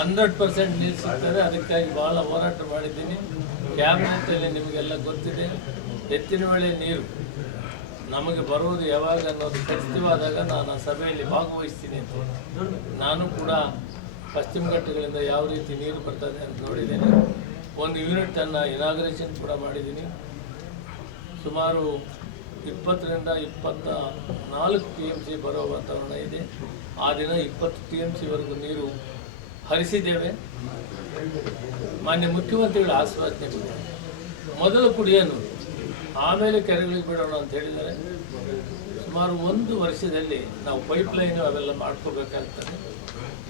Hundred percent ನೀರು ಸಿಗ್ತದೆ. ಅದಕ್ಕಾಗಿ ಭಾಳ ಹೋರಾಟ ಮಾಡಿದ್ದೀನಿ. ಕ್ಯಾಬಿನೆಟಲ್ಲಿ ನಿಮಗೆಲ್ಲ ಗೊತ್ತಿದೆ, ಎತ್ತಿನ ವೇಳೆ ನೀರು ನಮಗೆ ಬರುವುದು ಯಾವಾಗ ಅನ್ನೋದು ಖಚಿತವಾದಾಗ ನಾನು ಆ ಸಭೆಯಲ್ಲಿ ಭಾಗವಹಿಸ್ತೀನಿ ಅಂತ ನಾನು ಕೂಡ ಪಶ್ಚಿಮ ಘಟ್ಟಗಳಿಂದ ಯಾವ ರೀತಿ ನೀರು ಬರ್ತದೆ ಅಂತ ನೋಡಿದ್ದೇನೆ. ಒಂದು ಯೂನಿಟನ್ನು ಇನಾಗ್ರೇಷನ್ ಕೂಡ ಮಾಡಿದ್ದೀನಿ. ಸುಮಾರು ಇಪ್ಪತ್ತರಿಂದ ಇಪ್ಪತ್ತ ನಾಲ್ಕು ಟಿ ಎಂ ಸಿ ಬರೋ ವಾತಾವರಣ ಇದೆ. ಆ ದಿನ ಇಪ್ಪತ್ತು ಟಿ ಎಂ ಸಿವರೆಗೂ ನೀರು ಹರಿಸಿದ್ದೇವೆ. ಮಾನ್ಯ ಮುಖ್ಯಮಂತ್ರಿಗಳ ಆಶ್ವಾಸನೆ ಮೊದಲು ಕುಡಿಯೋನು ಆಮೇಲೆ ಕೆರೆಗಳಿಗೆ ಬಿಡೋಣ ಅಂತ ಹೇಳಿದರೆ ಸುಮಾರು ಒಂದು ವರ್ಷದಲ್ಲಿ ನಾವು ಪೈಪ್ ಲೈನು ಅವೆಲ್ಲ ಮಾಡ್ಕೋಬೇಕಾಗ್ತದೆ.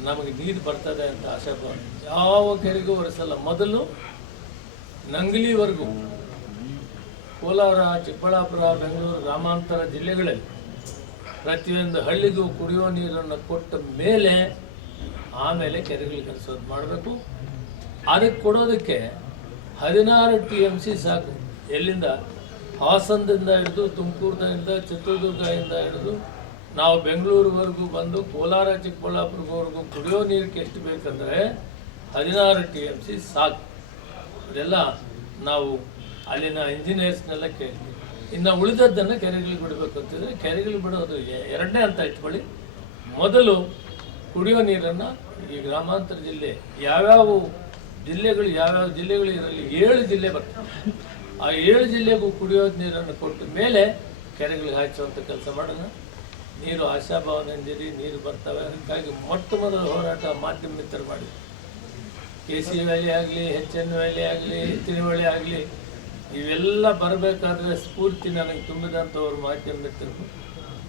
ನಮಗೆ ನೀರು ಬರ್ತದೆ ಅಂತ ಆಶಾಭಾವನೆ ಯಾವ ಕೆರೆಗೂ ಒರೆಸಲ್ಲ. ಮೊದಲು ನಂಗ್ಲಿವರೆಗೂ ಕೋಲಾರ, ಚಿಕ್ಕಬಳ್ಳಾಪುರ, ಬೆಂಗಳೂರು ಗ್ರಾಮಾಂತರ ಜಿಲ್ಲೆಗಳಲ್ಲಿ ಪ್ರತಿಯೊಂದು ಹಳ್ಳಿಗೂ ಕುಡಿಯುವ ನೀರನ್ನು ಕೊಟ್ಟ ಮೇಲೆ ಆಮೇಲೆ ಕೆರೆಗಳಿಗೆ ಕಲಿಸೋದು ಮಾಡಬೇಕು. ಅದಕ್ಕೆ ಕೊಡೋದಕ್ಕೆ ಹದಿನಾರು ಟಿ ಎಂ ಸಿ ಸಾಕು. ಎಲ್ಲಿಂದ? ಹಾಸನದಿಂದ ಹಿಡಿದು ತುಮಕೂರಿನಿಂದ, ಚಿತ್ರದುರ್ಗದಿಂದ ಹಿಡಿದು ನಾವು ಬೆಂಗಳೂರುವರೆಗೂ ಬಂದು ಕೋಲಾರ, ಚಿಕ್ಕಬಳ್ಳಾಪುರವರೆಗೂ ಕುಡಿಯೋ ನೀರಿಗೆ ಎಷ್ಟು ಬೇಕಂದರೆ ಹದಿನಾರು ಟಿ ಎಂ ಸಿ ಸಾಕು. ಇದೆಲ್ಲ ನಾವು ಅಲ್ಲಿನ ಇಂಜಿನಿಯರ್ಸ್ನೆಲ್ಲ ಕೇಳ್ತೀವಿ. ಇನ್ನು ಉಳಿದದ್ದನ್ನು ಕೆರೆಗಳಿಗೆ ಬಿಡಬೇಕು ಅಂತಿದ್ರೆ ಕೆರೆಗಳಿಗೆ ಬಿಡೋದು ಎರಡನೇ ಅಂತ ಇಟ್ಕೊಳ್ಳಿ. ಮೊದಲು ಕುಡಿಯೋ ನೀರನ್ನು ಈ ಗ್ರಾಮಾಂತರ ಜಿಲ್ಲೆ ಯಾವ್ಯಾವ ಜಿಲ್ಲೆಗಳು ಯಾವ್ಯಾವ ಜಿಲ್ಲೆಗಳು ಇದರಲ್ಲಿ ಏಳು ಜಿಲ್ಲೆ ಬರ್ತವೆ. ಆ ಏಳು ಜಿಲ್ಲೆಗೂ ಕುಡಿಯೋ ನೀರನ್ನು ಕೊಟ್ಟ ಮೇಲೆ ಕೆರೆಗಳಿಗೆ ಹಾಯಿಸುವಂಥ ಕೆಲಸ ಮಾಡೋಣ. ನೀರು ಆಶಾಭಾವನೆಯಿಂದಿರಿ ನೀರು ಬರ್ತವೆ. ಅದಕ್ಕಾಗಿ ಮೊಟ್ಟ ಮೊದಲ ಹೋರಾಟ ಮಾಧ್ಯಮ ಮಿತ್ರರು ಮಾಡಿದ್ರು. ಕೆ ಸಿ ವ್ಯಾಲಿ ಆಗಲಿ ಹೆಚ್ ಎನ್ ವ್ಯಾಲಿ ಆಗಲಿ ತಿರುವಳಿ ಆಗಲಿ, ಇವೆಲ್ಲ ಬರಬೇಕಾದ್ರೆ ಸ್ಫೂರ್ತಿ ನನಗೆ ತುಂಬಿದಂಥವ್ರು ಮಾಧ್ಯಮ ಮಿತ್ರರು.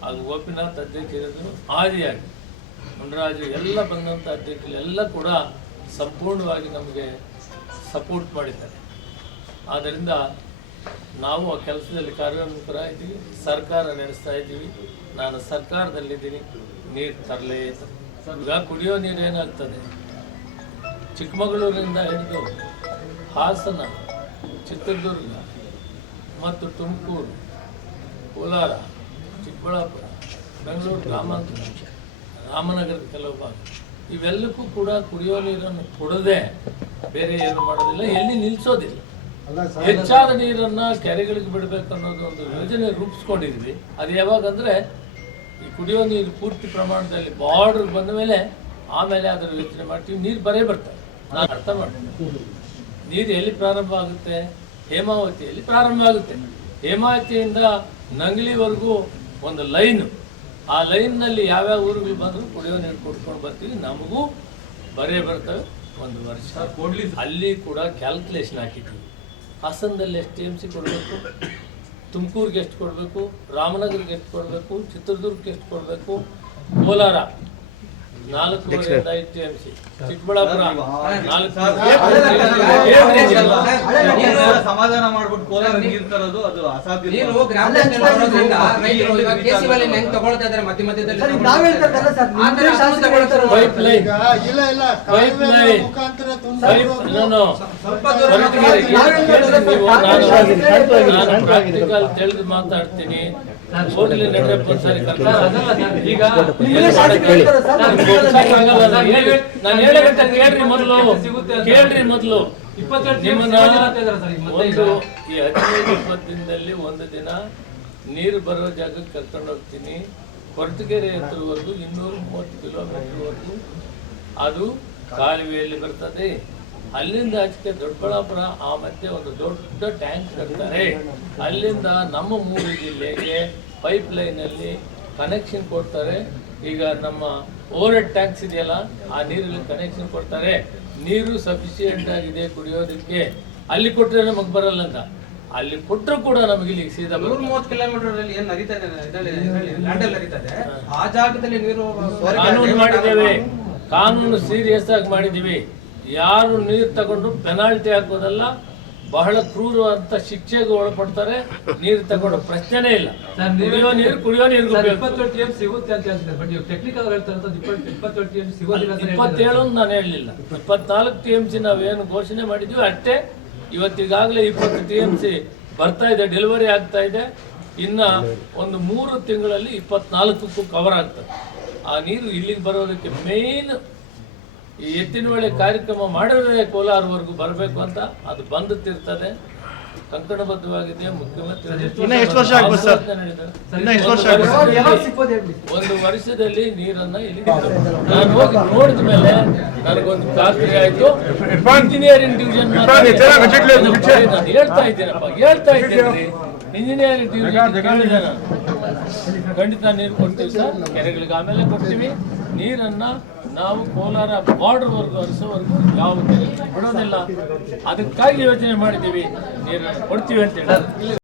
ಅದು ಗೋಪಿನಾಥ್ ಅಧ್ಯಕ್ಷರಿದ್ರು ಆದಿಯಾಗಿ ಮುನರಾಜು ಎಲ್ಲ ಬಂದಂಥ ಅಧ್ಯಕ್ಷರು ಎಲ್ಲ ಕೂಡ ಸಂಪೂರ್ಣವಾಗಿ ನಮಗೆ ಸಪೋರ್ಟ್ ಮಾಡಿದ್ದಾರೆ. ಆದ್ದರಿಂದ ನಾವು ಆ ಕೆಲಸದಲ್ಲಿ ಕಾರ್ಯೋನ್ಮುಖರಾಗಿದ್ದೀವಿ ಸರ್ಕಾರ ನಡೆಸ್ತಾ ಇದ್ದೀವಿ. ನಾನು ಸರ್ಕಾರದಲ್ಲಿದ್ದೀನಿ, ನೀರು ತರಲೇ ಈಗ ಕುಡಿಯೋ ನೀರು ಏನಾಗ್ತದೆ? ಚಿಕ್ಕಮಗಳೂರಿಂದ ಹಿಡಿದು ಹಾಸನ, ಚಿತ್ರದುರ್ಗ ಮತ್ತು ತುಮಕೂರು, ಕೋಲಾರ, ಚಿಕ್ಕಬಳ್ಳಾಪುರ, ಬೆಂಗಳೂರು, ಗ್ರಾಮಾಂತರ. ರಾಮನಗರದ ಕೆಲವು ಭಾಗ. ಇವೆಲ್ಲಕ್ಕೂ ಕೂಡ ಕುಡಿಯೋ ನೀರನ್ನು ಕೊಡದೆ ಬೇರೆ ಏನು ಮಾಡೋದಿಲ್ಲ ಎಲ್ಲಿ ನಿಲ್ಲಿಸೋದಿಲ್ಲ ಹೆಚ್ಚಾದ ನೀರನ್ನ ಕೆರೆಗಳಿಗೆ ಬಿಡಬೇಕು ಅನ್ನೋದು ಒಂದು ಯೋಜನೆ ರೂಪಿಸ್ಕೊಂಡಿದ್ವಿ. ಅದು ಯಾವಾಗಂದ್ರೆ ಈ ಕುಡಿಯೋ ನೀರು ಪೂರ್ತಿ ಪ್ರಮಾಣದಲ್ಲಿ ಬಾರ್ಡರ್ ಬಂದ ಮೇಲೆ ಆಮೇಲೆ ಅದರ ಯೋಚನೆ ಮಾಡ್ತೀವಿ. ನೀರು ಬರೇ ಬರ್ತದೆ ನಾನು ಅರ್ಥ ಮಾಡ್ತೀನಿ. ನೀರು ಎಲ್ಲಿ ಪ್ರಾರಂಭ ಆಗುತ್ತೆ? ಹೇಮಾವತಿಯಲ್ಲಿ ಪ್ರಾರಂಭ ಆಗುತ್ತೆ. ಹೇಮಾವತಿಯಿಂದ ನಂಗ್ಲಿವರೆಗೂ ಒಂದು ಲೈನ್. ಆ ಲೈನ್ನಲ್ಲಿ ಯಾವ್ಯಾವ ಊರುಗಳು ಬಂದರೂ ಕುಡಿಯೋ ನೀರು ಕೊಡ್ಕೊಂಡು ಬರ್ತೀವಿ. ನಮಗೂ ಬರೇ ಬರ್ತವೆ. ಒಂದು ವರ್ಷ. ಕೊಡ್ಲಿ ಅಲ್ಲಿ ಕೂಡ ಕ್ಯಾಲ್ಕುಲೇಷನ್ ಹಾಕಿದ್ದೀವಿ ಹಾಸನದಲ್ಲಿ ಎಷ್ಟು ಟಿ ಎಂ ಸಿ ಕೊಡಬೇಕು? ತುಮಕೂರಿಗೆ ಎಷ್ಟು ಕೊಡಬೇಕು? ರಾಮನಗರಿಗೆ ಎಷ್ಟು ಕೊಡಬೇಕು? ಚಿತ್ರದುರ್ಗಕ್ಕೆ ಎಷ್ಟು ಕೊಡಬೇಕು? ಕೋಲಾರ. ಐದು ಸಿ ಚಿಕ್ಕಬಳ್ಳಾಪುರ ಸಮಾಧಾನ ಮಾಡ್ಬಿಟ್ಟು ಕೋಲಾರ ನೀರ್ ತರೋದು ಅದು ಅಸಾಧ್ಯ ಗ್ರಾಮ ರೈತರು ಇವಾಗ ಹೆಂಗ್ ತಗೊಳ್ತಾ ಇದಾರೆ ಮಧ್ಯ ಮಧ್ಯದಲ್ಲಿ ಸರ್, ಈಗ ನಾವ್ ಹೇಳ್ತಕ್ಕಲ್ಲ ಸರ್, ಆ ಥರ ನಿಮ್ದೇ ಶಾಸಕರು ತಗೊಳ್ತಾರೆ. ಪೈಪ್ ಲೈನ್ ಇಲ್ಲ ಇಲ್ಲ ಪೈಪ್ ಕಾಲುವೆ ಲೈನ್ ಮುಖಾಂತರ ಸ್ವಲ್ಪ ನಾನು ಪ್ರಾಕ್ಟಿಕಲ್ ತಿಳಿದು ಮಾತಾಡ್ತೀನಿ ಕೇಳ್ರಿ ಮೊದಲು. ಕೇಳ್ರಿ ಮೊದಲು. ಒಂದು ಈ ಹದಿನೈದು ಇಪ್ಪತ್ತು ದಿನದಲ್ಲಿ ಒಂದು ದಿನ ನೀರು ಬರೋ ಜಾಗಕ್ಕೆ ಕರ್ಕೊಂಡು ಹೋಗ್ತೀನಿ. ಕೊರಟಗೆರೆ ಹತ್ರವರೆಗೂ ಇನ್ನೂರ ಮೂವತ್ತು ಕಿಲೋಮೀಟರ್ವರೆಗೂ ಅದು ಕಾಲುವೆಯಲ್ಲಿ ಬರ್ತದೆ. ಅಲ್ಲಿಂದ ಆಚೆಗೆ ದೊಡ್ಡಬಳ್ಳಾಪುರ ಆ ಮಧ್ಯೆ ಒಂದು ದೊಡ್ಡ ಟ್ಯಾಂಕ್ ಕಟ್ತಾರೆ. ಅಲ್ಲಿಂದ ನಮ್ಮ ಮೂರು ಜಿಲ್ಲೆಗೆ ಪೈಪ್ ಲೈನಲ್ಲಿ ಕನೆಕ್ಷನ್ ಕೊಡ್ತಾರೆ. ಈಗ ನಮ್ಮ ಓವರ್ ಹೆಡ್ ಟ್ಯಾಂಕ್ಸ್ ಇದೆಯಲ್ಲ ಆ ನೀರಲ್ಲಿ ಕನೆಕ್ಷನ್ ಕೊಡ್ತಾರೆ. ನೀರು ಸಫಿಶಿಯೆಂಟ್ ಆಗಿದೆ ಕುಡಿಯೋದಕ್ಕೆ. ಅಲ್ಲಿ ಕೊಟ್ಟರೆ ನಮಗೆ ಬರಲ್ಲ ಅಂತ. ಅಲ್ಲಿ ಕೊಟ್ಟರು ಕೂಡ ನಮಗೆ ಇಲ್ಲಿ ಸೀದಾ ನೂರ ಮೂವತ್ತು ಕಿಲೋಮೀಟರ್ ಅಲ್ಲಿ ಏನು ನರಿತಾ ಇದೆ ಆ ಜಾಗದಲ್ಲಿ ನೀರು ಕಾನೂನು. ಮಾಡಿದ್ದೇವೆ. ಕಾನೂನು ಸೀರಿಯಸ್ ಆಗಿ ಮಾಡಿದ್ದೀವಿ. ಯಾರು ನೀರು ತಗೊಂಡು ಪೆನಾಲ್ಟಿ ಹಾಕೋದಲ್ಲ ಬಹಳ ಕ್ರೂರವಾದಂತ ಶಿಕ್ಷೆಗೆ ಒಳಪಡ್ತಾರೆ. ನೀರು ತಗೊಂಡು ಪ್ರಶ್ನೆನೇ ಇಲ್ಲ. ಕುಡಿಯೋ ನೀರು ಕುಡಿಯೋ ನೀರು ಇಪ್ಪತ್ತೇಳು ಟಿ ಎಂ ಸಿಗುತ್ತೆ ಅಂತ ಹೇಳ್ತಾರೆ? ಬಟ್ ನೀವು ಟೆಕ್ನಿಕಲ್ ಹೇಳ್ತಾರೆ ಅಂತ ಇಪ್ಪತ್ತು ಇಪ್ಪತ್ತೇಳು ಟಿ ಎಂ ಸಿಗೋದಿಲ್ಲ ಇಪ್ಪತ್ತೇಳು ನಾನು ಹೇಳಲಿಲ್ಲ ಇಪ್ಪತ್ನಾಲ್ಕು ಟಿ ಎಂ ಸಿ ನಾವೇನು ಘೋಷಣೆ ಮಾಡಿದ್ವಿ ಅಷ್ಟೇ. ಇವತ್ತಿಗಾಗಲೇ ಇಪ್ಪತ್ತು ಟಿ ಎಂ ಸಿ ಬರ್ತಾ ಇದೆ ಡೆಲಿವರಿ ಆಗ್ತಾ ಇದೆ. ಇನ್ನ ಒಂದು ಮೂರು ತಿಂಗಳಲ್ಲಿ ಇಪ್ಪತ್ನಾಲ್ಕಕ್ಕೂ ಕವರ್ ಆಗ್ತದೆ. ಆ ನೀರು ಇಲ್ಲಿಗೆ ಬರೋದಕ್ಕೆ ಮೇನ್ ಈ ಎತ್ತಿನ ಹೊಳೆ ಕಾರ್ಯಕ್ರಮ ಮಾಡಿದ್ರೆ ಕೋಲಾರವರೆಗೂ ಬರಬೇಕು ಅಂತ ಅದು ಬಂದುತ್ತಿರ್ತದೆ ಕಂಕಣಬದ್ಧವಾಗಿದೆ ಮುಖ್ಯಮಂತ್ರಿ ಇನ್ನ ಎಷ್ಟು ವರ್ಷ ಆಗ್ಬೋದು ಸರ್? ಆಲೋಚನೆ ಎಷ್ಟು ವರ್ಷ ಒಂದು ವರ್ಷದಲ್ಲಿ- ನೀರನ್ನ ಇಲ್ಲಿ. ನಾನು ಹೋಗಿ ನೋಡಿದ ಮೇಲೆ ನನಗೊಂದು ಖಾತ್ರಿ ಆಯ್ತು. ಇಂಜಿನಿಯರಿಂಗ್ ಡಿವಿಷನ್ ನಾನು ಹೇಳ್ತಾ ಇದ್ದೀನಪ್ಪ ಹೇಳ್ತಾ ಇದ್ದೀನಿ ಇಂಜಿನಿಯರಿಂಗ್ ಡಿವಿಷನ್ ಖಂಡಿತ ನೀರು ಕೊಡ್ತೀವಿ ಸರ್. ಕೆರೆಗಳಿಗೆ ಆಮೇಲೆ ಕೊಡ್ತೀವಿ. ನೀರನ್ನ ನಾವು ಕೋಲಾರ ಬಾರ್ಡರ್ ವರ್ಗ ಹರಿಸೋವರೆಗೂ ಯಾವ ಬಿಡೋದಿಲ್ಲ. ಅದಕ್ಕಾಗಿ ಯೋಚನೆ ಮಾಡಿದ್ದೀವಿ. ನೀರು ಕೊಡ್ತೀವಿ ಅಂತ ಹೇಳಿ